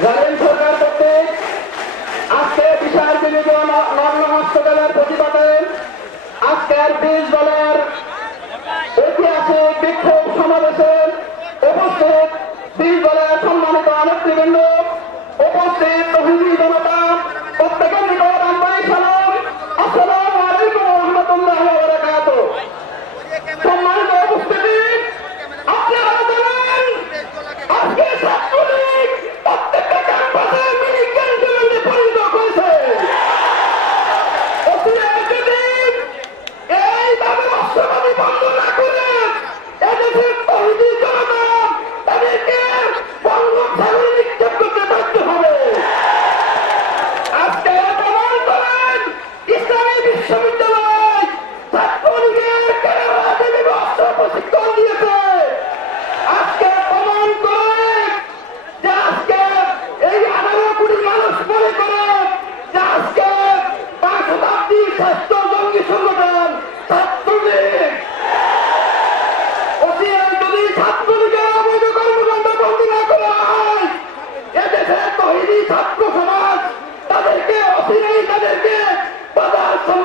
Valeu,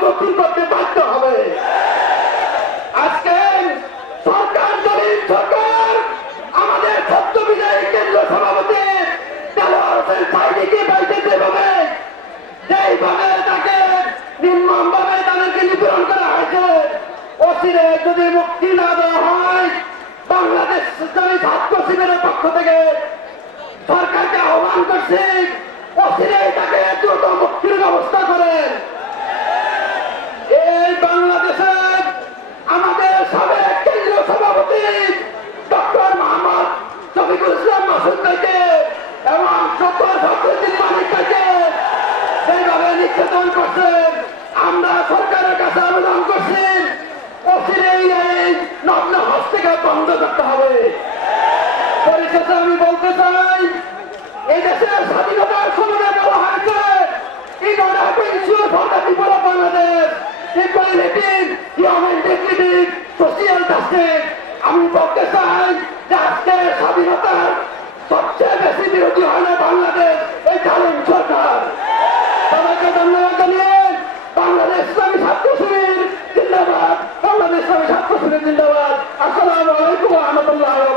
বাধার করতে বাধ্য হবে। আজকে সরকার দলীয় সরকার, আমাদের সত্য বিজয়ী কেন্দ্র সভাপতি যদি মুক্তি না দেওয়া হয় সরকারকে আহ্বান করছি অচিরে তাকে দ্রুত মুক্তির ব্যবস্থা করেন এই বাংলাদেশের আমাদের সাবেক কেন্দ্রীয় সভাপতি ডক্টর মোহাম্মদ শফিকুল ইসলাম মাসুদ ভাইকে এবং ডক্টর ফখরুদ্দিন মালিক ভাইকে সেইভাবে নির্যাতন করছেন আমরা সরকারের কাছে আবেদন করছি অচিরেই এই নগ্ন হস্তিকা বন্ধ করতে হবে পরিশেষে আমি বলতে চাই এই দেশের স্বাধীনতার বলা হয়েছে সবচেয়ে বেশি বিরোধী হয় না বাংলাদেশ, এই জালিম সরকার। তাদেরকে ধন্যবাদ জানিয়ে বাংলাদেশ ইসলামী ছাত্র শিবির জিন্দাবাদ। বাংলাদেশ ইসলামী ছাত্র শিবির জিন্দাবাদ। আসসালামু আলাইকুম রহমতুল্লাহ